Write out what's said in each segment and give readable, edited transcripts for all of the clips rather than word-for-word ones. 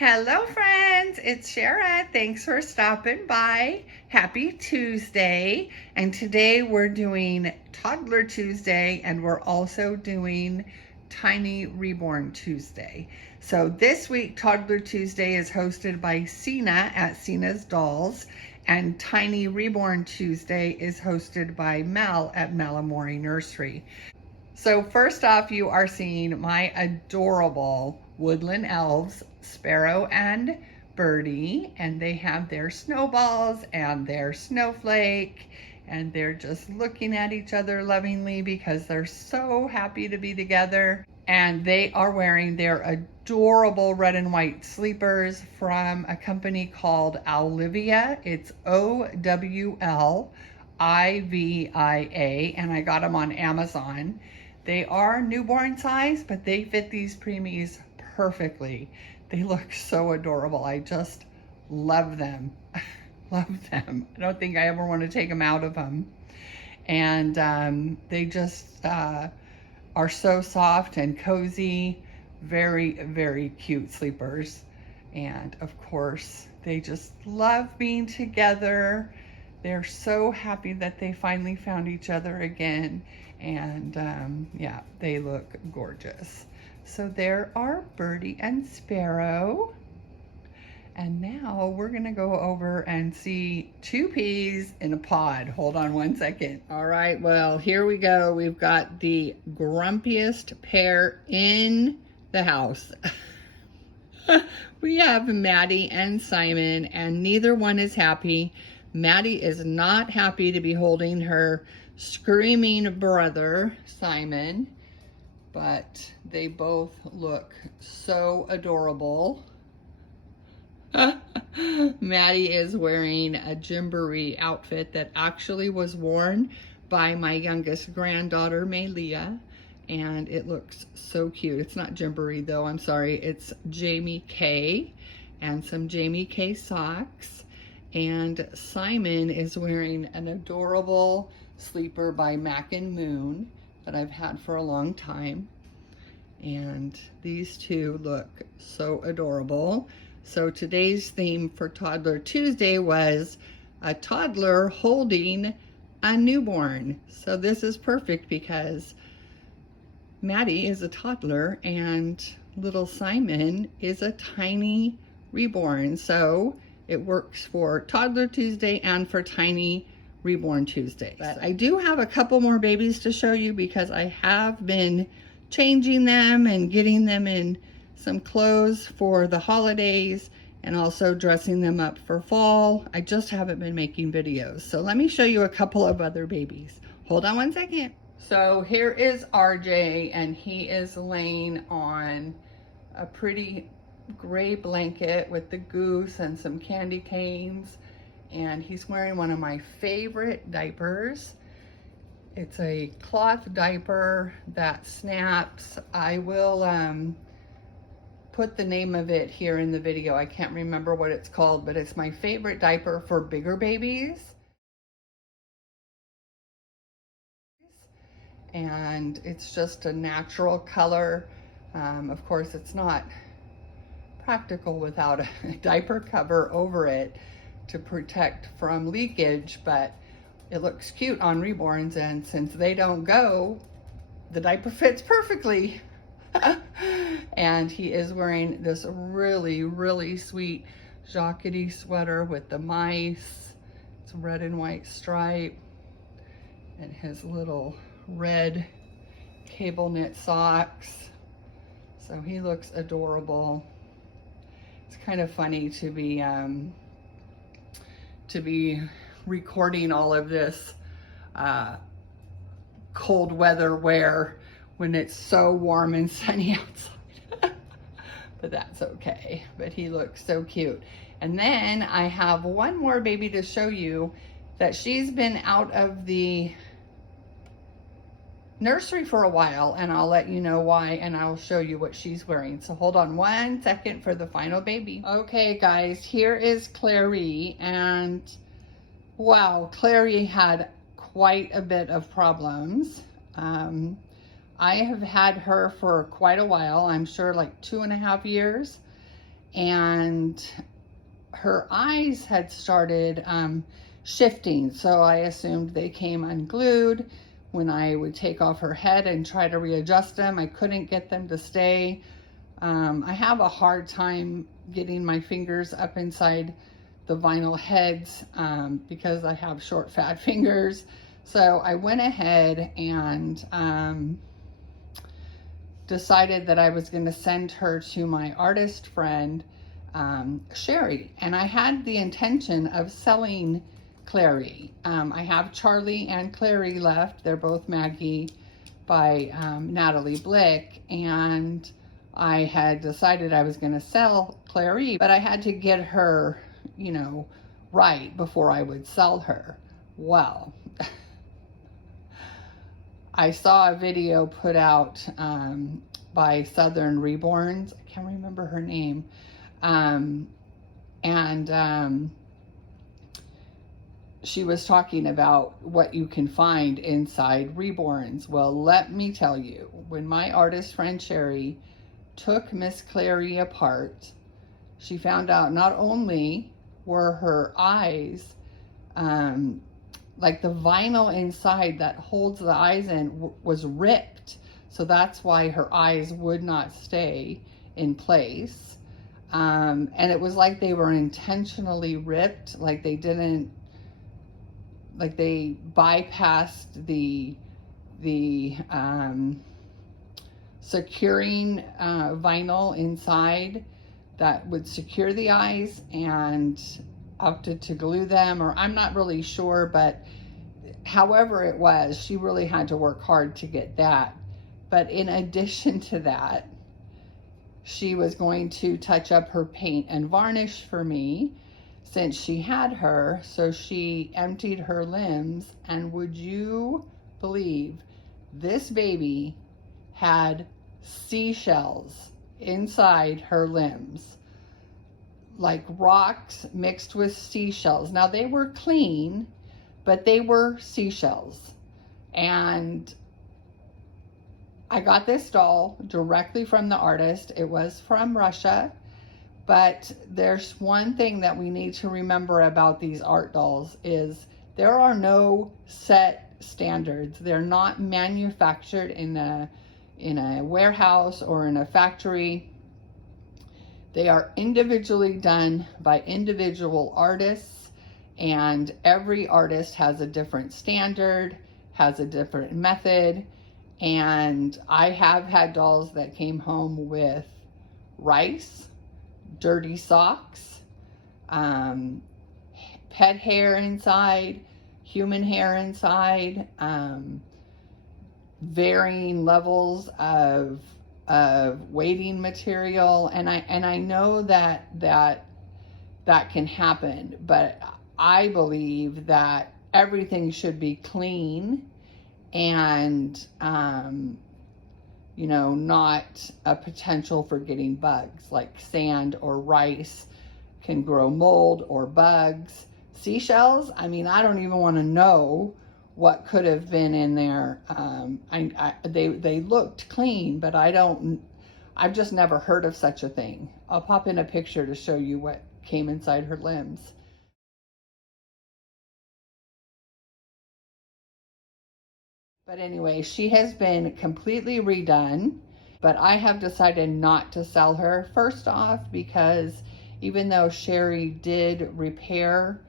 Hello friends, it's Shara. Thanks for stopping by. Happy Tuesday. And today we're doing Toddler Tuesday and we're also doing Tiny Reborn Tuesday. So this week Toddler Tuesday is hosted by Sina at Sina's Dolls, and Tiny Reborn Tuesday is hosted by Mel at Amorè Nursery. So first off, you are seeing my adorable woodland elves, Sparrow and Birdie, and they have their snowballs and their snowflake, and they're just looking at each other lovingly because they're so happy to be together. And they are wearing their adorable red and white sleepers from a company called Owlivia. It's Owlivia, and I got them on Amazon. They are newborn size, but they fit these preemies perfectly. They look so adorable. I just love them. Love them. I don't think I ever want to take them out of them. And they just are so soft and cozy. Very, very cute sleepers. And of course, they just love being together. They're so happy that they finally found each other again. And yeah, they look gorgeous. So there are Birdie and Sparrow. And now we're gonna go over and see two peas in a pod. Hold on one second. All right, well, here we go. We've got the grumpiest pair in the house. We have Maddie and Simon, and neither one is happy. Maddie is not happy to be holding her screaming brother, Simon, but they both look so adorable. Maddie is wearing a gymboree outfit that actually was worn by my youngest granddaughter, Maylia, and it looks so cute. It's not gymboree though, I'm sorry. It's Jamie K, and some Jamie K socks. And Simon is wearing an adorable sleeper by Mac and Moon that I've had for a long time. And these two look so adorable. So today's theme for Toddler Tuesday was a toddler holding a newborn. So this is perfect because Maddie is a toddler and little Simon is a tiny reborn. So it works for Toddler Tuesday and for Tiny Reborn Tuesday. But I do have a couple more babies to show you because I have been changing them and getting them in some clothes for the holidays and also dressing them up for fall. I just haven't been making videos. So let me show you a couple of other babies. Hold on one second. So here is RJ, and he is laying on a pretty gray blanket with the goose and some candy canes, and he's wearing one of my favorite diapers. It's a cloth diaper that snaps. I will put the name of it here in the video. I can't remember what it's called, but it's my favorite diaper for bigger babies. And it's just a natural color. Of course, it's not practical without a diaper cover over it to protect from leakage, but it looks cute on reborns, and since they don't go, the diaper fits perfectly. And he is wearing this really, really sweet jackety sweater with the mice. It's red and white stripe, and his little red cable knit socks. So he looks adorable. It's kind of funny to be recording all of this cold weather wear when it's so warm and sunny outside. But that's okay. But he looks so cute. And then I have one more baby to show you that she's been out of the nursery for a while, and I'll let you know why, and I'll show you what she's wearing. So hold on one second for the final baby. Okay guys, here is Clary, and wow, Clary had quite a bit of problems. I have had her for quite a while, I'm sure like 2.5 years, and her eyes had started shifting, so I assumed they came unglued. When I would take off her head and try to readjust them, I couldn't get them to stay. I have a hard time getting my fingers up inside the vinyl heads because I have short, fat fingers. So I went ahead and decided that I was going to send her to my artist friend, Sherry. And I had the intention of selling Clary. I have Charlie and Clary left. They're both Maggie by Natalie Blick. And I had decided I was going to sell Clary, but I had to get her, you know, right before I would sell her. Well, I saw a video put out by Southern Reborns. I can't remember her name. She was talking about what you can find inside Reborns. Well, let me tell you, when my artist friend Sherry took Miss Clary apart, she found out not only were her eyes, like the vinyl inside that holds the eyes in was ripped. So that's why her eyes would not stay in place. And it was like they were intentionally ripped, like they didn't, like they bypassed the securing vinyl inside that would secure the eyes, and opted to glue them, or I'm not really sure, but however it was, she really had to work hard to get that. But in addition to that, she was going to touch up her paint and varnish for me since she had her. So she emptied her limbs, and would you believe this baby had seashells inside her limbs, like rocks mixed with seashells. Now they were clean, but they were seashells. And I got this doll directly from the artist. It was from Russia, but there's one thing that we need to remember about these art dolls is there are no set standards. They're not manufactured in a warehouse or in a factory. They are individually done by individual artists, and every artist has a different standard, has a different method. And I have had dolls that came home with rice, dirty socks, pet hair inside, human hair inside, varying levels of weighting material, and I know that can happen, but I believe that everything should be clean and you know, not a potential for getting bugs, like sand or rice can grow mold or bugs. Seashells, I mean, I don't even want to know what could have been in there. They looked clean, but I've just never heard of such a thing. I'll pop in a picture to show you what came inside her limbs. But anyway, she has been completely redone, but I have decided not to sell her. First off, because even though Sherry did repair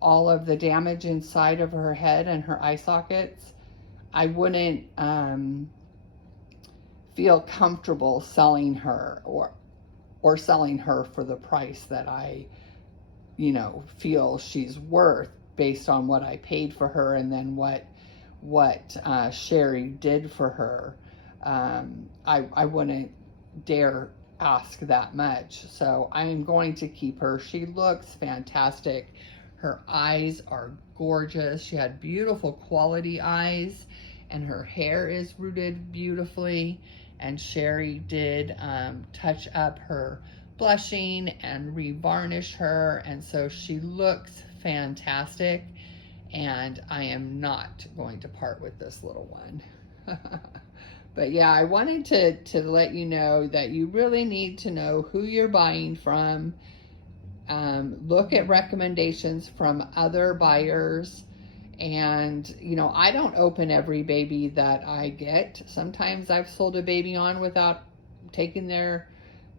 all of the damage inside of her head and her eye sockets, I wouldn't feel comfortable selling her or selling her for the price that I, you know, feel she's worth based on what I paid for her and then what Sherry did for her. I wouldn't dare ask that much. So I am going to keep her. She looks fantastic. Her eyes are gorgeous. She had beautiful quality eyes, and her hair is rooted beautifully. And Sherry did touch up her blushing and revarnish her, and so she looks fantastic. And I am not going to part with this little one. But yeah, I wanted to let you know that you really need to know who you're buying from. Look at recommendations from other buyers. And, you know, I don't open every baby that I get. Sometimes I've sold a baby on without taking their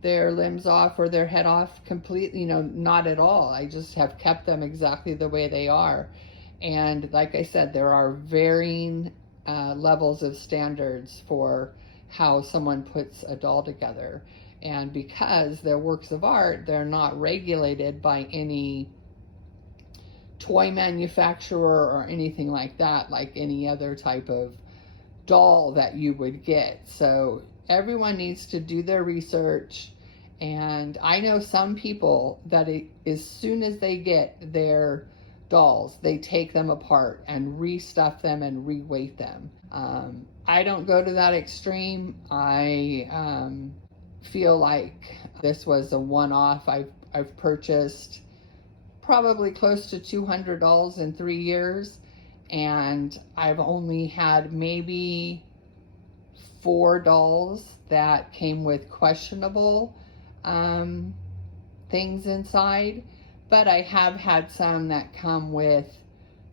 limbs off or their head off completely, you know, not at all. I just have kept them exactly the way they are. And like I said, there are varying levels of standards for how someone puts a doll together. And because they're works of art, they're not regulated by any toy manufacturer or anything like that, like any other type of doll that you would get. So everyone needs to do their research. And I know some people that as soon as they get their dolls, they take them apart and restuff them and reweight them. I don't go to that extreme. I feel like this was a one-off. I've purchased probably close to 200 dolls in 3 years, and I've only had maybe 4 dolls that came with questionable things inside, but I have had some that come with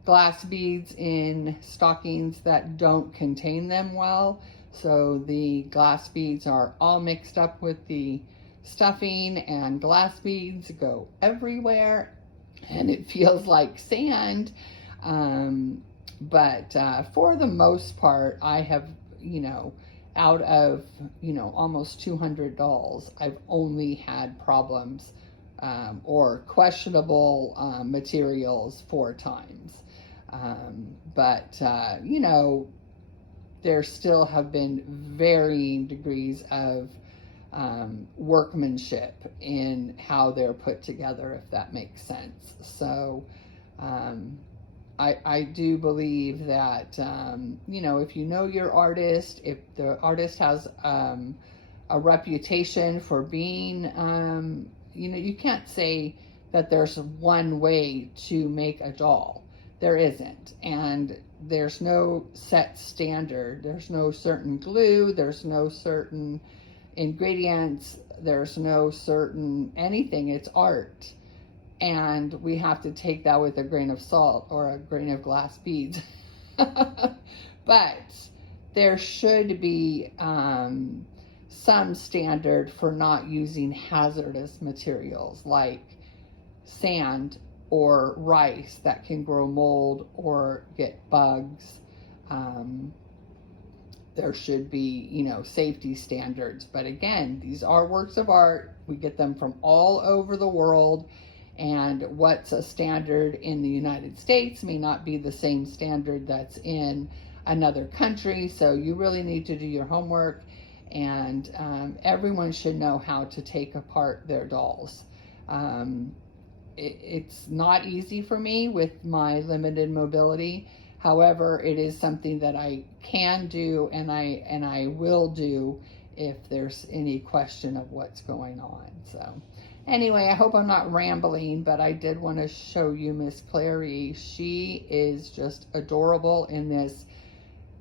glass beads in stockings that don't contain them well. So the glass beads are all mixed up with the stuffing, and glass beads go everywhere, and it feels like sand. But for the most part, I have, you know, out of, you know, almost 200 dolls, I've only had problems or questionable materials 4 times. But you know, there still have been varying degrees of workmanship in how they're put together, if that makes sense. So I do believe that, you know, if you know your artist, if the artist has a reputation for being, you know, you can't say that there's one way to make a doll. There isn't. And there's no set standard. There's no certain glue. There's no certain ingredients. There's no certain anything. It's art. And we have to take that with a grain of salt or a grain of glass beads. But there should be some standard for not using hazardous materials like sand or rice that can grow mold or get bugs. There should be, you know, safety standards. But again, these are works of art. We get them from all over the world. And what's a standard in the United States may not be the same standard that's in another country. So you really need to do your homework. And everyone should know how to take apart their dolls. It's not easy for me with my limited mobility. However, it is something that I can do, and I will do if there's any question of what's going on. So anyway, I hope I'm not rambling, but I did want to show you Miss Clary. She is just adorable in this.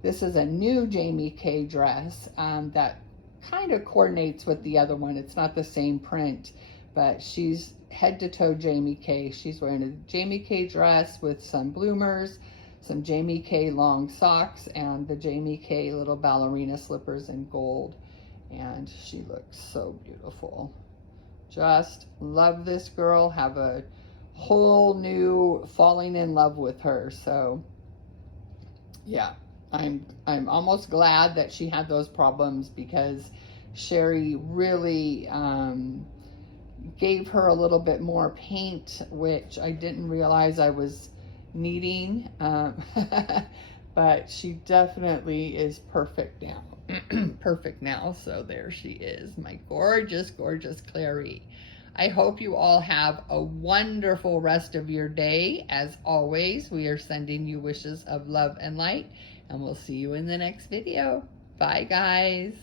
This is a new Jamie K dress that kind of coordinates with the other one. It's not the same print, but she's head to toe Jamie K. She's wearing a Jamie K dress with some bloomers, some Jamie K long socks, and the Jamie K little ballerina slippers in gold. And she looks so beautiful. Just love this girl. Have a whole new falling in love with her. So yeah, I'm almost glad that she had those problems, because Sherry really gave her a little bit more paint, which I didn't realize I was needing. But she definitely is perfect now. Perfect now. So there she is, my gorgeous, gorgeous Clary. I hope you all have a wonderful rest of your day. As always, we are sending you wishes of love and light, and we'll see you in the next video. Bye, guys.